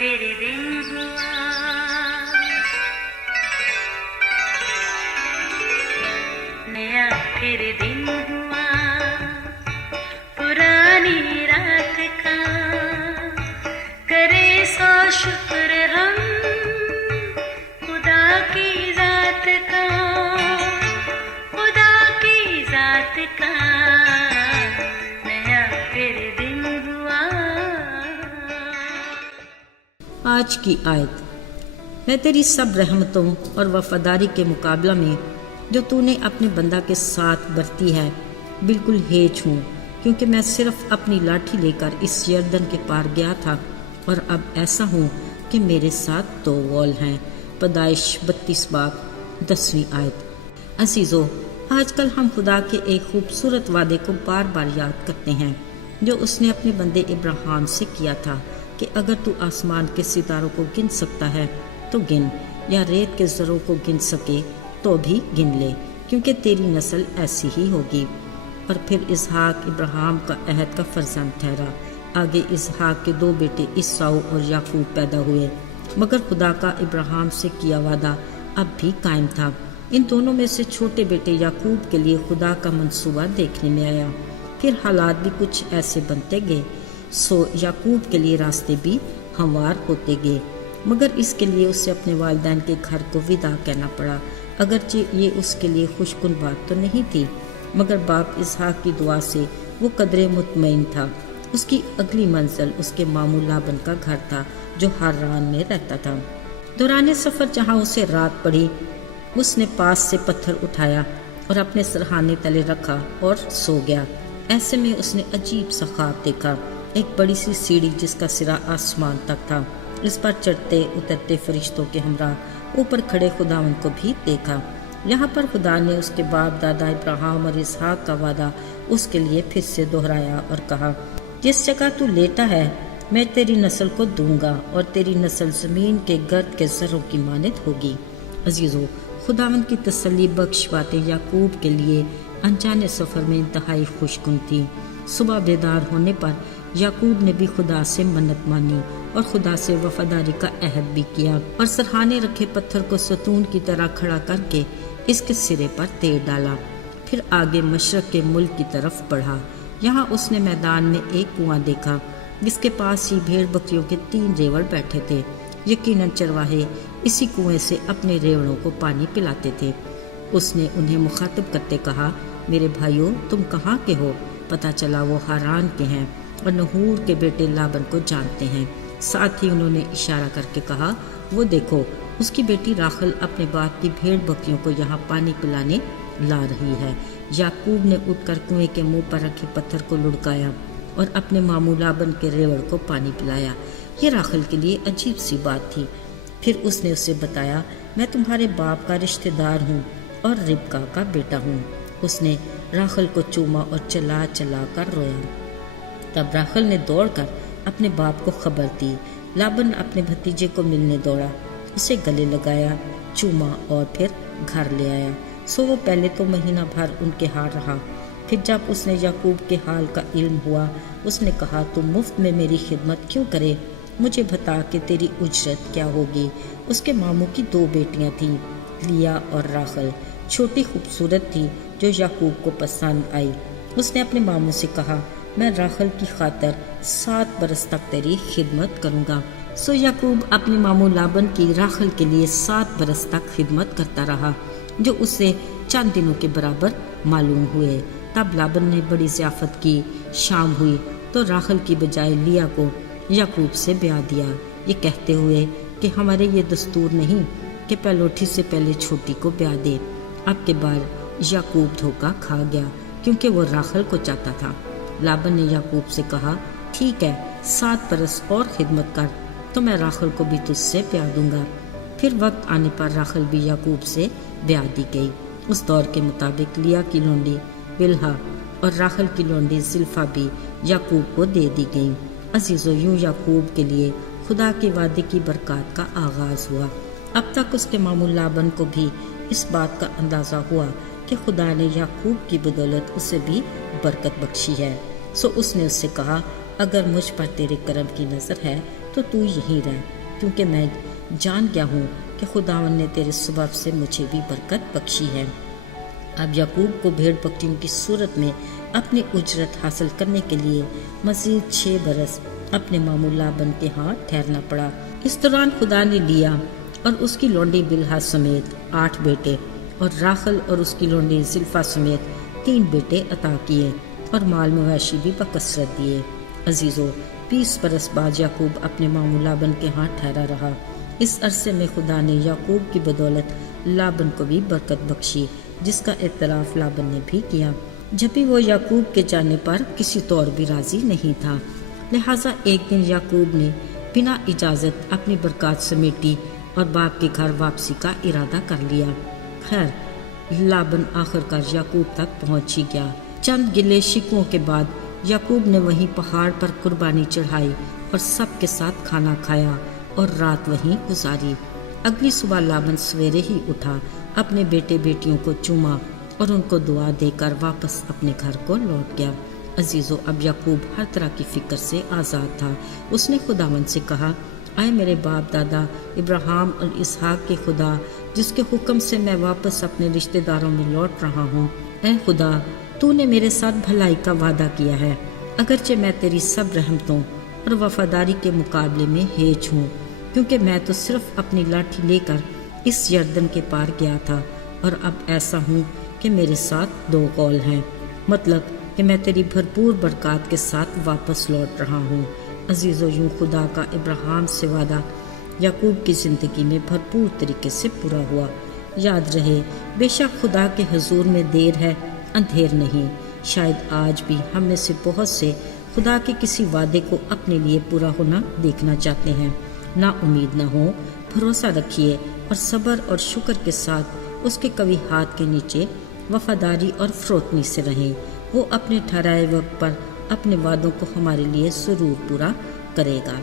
फिर दिन हुआ, नया फिर दिन हुआ, पुरानी रात का करे सो शुक्र हम खुदा की जात का, खुदा की जात का, नया फिर दिन हुआ। आज की आयत। मैं तेरी सब रहमतों और वफादारी के मुकाबला में जो तूने अपने बंदा के साथ बरती है बिल्कुल हेच हूँ, क्योंकि मैं सिर्फ अपनी लाठी लेकर इस यर्दन के पार गया था और अब ऐसा हूँ कि मेरे साथ 2 वॉल हैं। पैदाइश 32 बाब 10वीं आयत। अजीज़ों, आजकल हम खुदा के एक खूबसूरत वादे को बार बार याद करते हैं जो उसने अपने बंदे इब्राहिम से किया था कि अगर तू आसमान के सितारों को गिन सकता है तो गिन, या रेत के ज़रों को गिन सके तो भी गिन ले, क्योंकि तेरी नस्ल ऐसी ही होगी। और फिर इसहाक इब्राहिम का अहद का फर्जंद ठहरा। आगे इसहाक के 2 बेटे ईसाऊ और याकूब पैदा हुए, मगर खुदा का इब्राहिम से किया वादा अब भी कायम था। इन दोनों में से छोटे बेटे याकूब के लिए खुदा का मंसूबा देखने में आया। फिर हालात भी कुछ ऐसे बनते गए, सो याकूब के लिए रास्ते भी हमवार होते गए, मगर इसके लिए उसे अपने वालिदैन के घर को विदा कहना पड़ा। अगरचे ये उसके लिए खुशकुन बात तो नहीं थी, मगर बाप इसहाक की दुआ से वो कदरे मुतमईन था। उसकी अगली मंजिल उसके मामू लाबन का घर था जो हारान में रहता था। दौरान सफ़र जहाँ उसे रात पड़ी, उसने पास से पत्थर उठाया और अपने सरहाने तले रखा और सो गया। ऐसे में उसने अजीब सा ख्वाब देखा। एक बड़ी सी सीढ़ी जिसका सिरा आसमान तक था, इस पर चढ़ते उतरते फरिश्तों के हमरा ऊपर खड़े खुदावन को भी देखा। यहाँ पर खुदा ने उसके बाप दादा इब्राहिम और इसहाक का वादा उसके लिए फिर से दोहराया और कहा, जिस जगह तू लेटा है मैं तेरी नस्ल को दूंगा और तेरी नस्ल ज़मीन के गर्द के ज़रों की मानद होगी। अजीज़ों, खुदावन की तसल्ली बख्श बातें याकूब के लिए अनजाने सफ़र में इंतहाई खुशकुन थी। सुबह बेदार होने पर याकूब ने भी खुदा से मन्नत मानी और खुदा से वफादारी का अहद भी किया और सरहाने रखे पत्थर को सतून की तरह खड़ा करके इसके सिरे पर तेल डाला। फिर आगे मशरक के मुल्क की तरफ बढ़ा। यहाँ उसने मैदान में एक कुआं देखा जिसके पास ही भेड़ बकरियों के 3 रेवड़ बैठे थे। यकीनन चरवाहे इसी कुएं से अपने रेवड़ों को पानी पिलाते थे। उसने उन्हें मुखातिब करते कहा, मेरे भाइयों, तुम कहाँ के हो? पता चला वो हारान के हैं और नहूर के बेटे लाबन को जानते हैं। साथ ही उन्होंने इशारा करके कहा, वो देखो, उसकी बेटी राखल अपने बाप की भेड़ बकरियों को यहाँ पानी पिलाने ला रही है। याकूब ने उठकर कुएं के मुंह पर रखे पत्थर को लुढ़काया और अपने मामू लाबन के रेवड़ को पानी पिलाया। ये राखल के लिए अजीब सी बात थी। फिर उसने उसे बताया, मैं तुम्हारे बाप का रिश्तेदार हूँ और रिबका का बेटा हूँ। उसने राखल को चूमा और चला चला कर रोया। तब राखल ने दौड़कर अपने बाप को खबर दी। लाबन अपने भतीजे को मिलने दौड़ा, उसे गले लगाया, चूमा और फिर घर ले आया। सो वो पहले तो महीना भर उनके हार रहा। फिर जब उसने याकूब के हाल का इल्म हुआ, उसने कहा, तुम मुफ्त में मेरी खिदमत क्यों करे? मुझे बता कि तेरी उजरत क्या होगी। उसके मामू की 2 बेटियां थीं, लिया और राखल। छोटी खूबसूरत थी जो याकूब को पसंद आई। उसने अपने मामू से कहा, मैं राखल की खातर 7 बरस तक तेरी खिदमत करूँगा। सो याकूब अपने मामू लाबन की राखल के लिए 7 बरस तक खिदमत करता रहा, जो उसे चंद दिनों के बराबर मालूम हुए। तब लाबन ने बड़ी ज़ियाफ़त की। शाम हुई तो राखल की बजाय लिया को याकूब से ब्याह दिया, ये कहते हुए कि हमारे ये दस्तूर नहीं कि पहलोठी से पहले छोटी को ब्याह दे। अब के बाद याकूब धोखा खा गया क्योंकि वो राखल को चाहता था। लाबन ने याकूब से कहा, ठीक है, 7 बरस और खिदमत कर तो मैं राखल को भी तुझसे ब्याह दूंगा। फिर वक्त आने पर राखल भी याकूब से ब्याह दी गई। उस दौर के मुताबिक लिया की लोंडी बिल्हा और राखल की लोंडी जिल्फा भी याकूब को दे दी गई। अजीज़ों, यूं याकूब के लिए खुदा के वादे की बरकत का आगाज हुआ। अब तक उसके मामू लाबन को भी इस बात का अंदाज़ा हुआ कि खुदा ने याकूब की बदौलत उसे भी बरकत बख्शी है। सो उसने उससे कहा, اگر مجھ پر تیرے کرم کی نظر ہے تو تو یہیں رہ، کیونکہ میں جان گیا ہوں کہ خداوند نے تیرے سبب سے مجھے بھی برکت بخشی ہے۔ اب یعقوب کو بھیڑ بکریوں کی صورت میں اپنی اجرت حاصل کرنے کے لیے مزید 6 برس اپنے ماموں لابن کے ہاں ٹھہرنا پڑا۔ اس دوران خدا نے لیا اور اس کی لونڈی بلہا سمیت 8 بیٹے اور راخل اور اس کی لونڈی زلفا سمیت 3 بیٹے عطا کیے اور مال مویشی بھی بکثرت دیے۔ عزیزو، 20 برس بعد یعقوب اپنے ماموں لابن کے ہاں ٹھہرا رہا۔ اس عرصے میں خدا نے یعقوب کی بدولت لابن کو بھی برکت بخشی، جس کا اعتراف لابن نے بھی کیا، جب بھی وہ یعقوب کے جانے پر کسی طور بھی راضی نہیں تھا۔ لہٰذا ایک دن یعقوب نے بنا اجازت اپنی برکات سمیٹی اور باپ کے گھر واپسی کا ارادہ کر لیا۔ خیر، لابن آخر کار یعقوب تک پہنچ ہی گیا۔ چند گلے شکووں کے بعد یعقوب نے وہیں پہاڑ پر قربانی چڑھائی اور سب کے ساتھ کھانا کھایا اور رات وہیں گزاری۔ اگلی صبح لابن سویرے ہی اٹھا، اپنے بیٹے بیٹیوں کو چوما اور ان کو دعا دے کر واپس اپنے گھر کو لوٹ گیا۔ عزیزو، اب یعقوب ہر طرح کی فکر سے آزاد تھا۔ اس نے خداوند سے کہا، اے میرے باپ دادا ابراہیم اور اسحاق کے خدا، جس کے حکم سے میں واپس اپنے رشتہ داروں میں لوٹ رہا ہوں، اے خدا، تو نے میرے ساتھ بھلائی کا وعدہ کیا ہے، اگرچہ میں تیری سب رحمتوں اور وفاداری کے مقابلے میں ہیچ ہوں، کیونکہ میں تو صرف اپنی لاٹھی لے کر اس یردن کے پار گیا تھا، اور اب ایسا ہوں کہ میرے ساتھ 2 قول ہیں، مطلب کہ میں تیری بھرپور برکات کے ساتھ واپس لوٹ رہا ہوں۔ عزیزو، یوں خدا کا ابراہیم سے وعدہ یعقوب کی زندگی میں بھرپور طریقے سے پورا ہوا۔ یاد رہے، بے شک خدا کے حضور میں دیر ہے، اندھیر نہیں۔ شاید آج بھی ہم میں سے بہت سے خدا کے کسی وعدے کو اپنے لیے پورا ہونا دیکھنا چاہتے ہیں۔ نا امید نہ ہو، بھروسہ رکھیے اور صبر اور شکر کے ساتھ اس کے قوی ہاتھ کے نیچے وفاداری اور فروتنی سے رہیں۔ وہ اپنے ٹھہرائے وقت پر اپنے وعدوں کو ہمارے لیے ضرور پورا کرے گا۔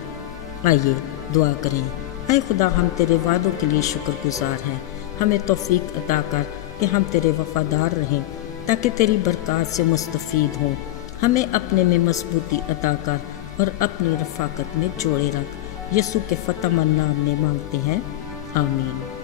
آئیے دعا کریں۔ اے خدا، ہم تیرے وعدوں کے لیے شکر گزار ہیں۔ ہمیں توفیق عطا کر کہ ہم تیرے وفادار رہیں تاکہ تیری برکات سے مستفید ہوں۔ ہمیں اپنے میں مضبوطی عطا کر اور اپنی رفاقت میں جوڑے رکھ۔ یسوع کے فتح مند نام میں مانگتے ہیں، آمین۔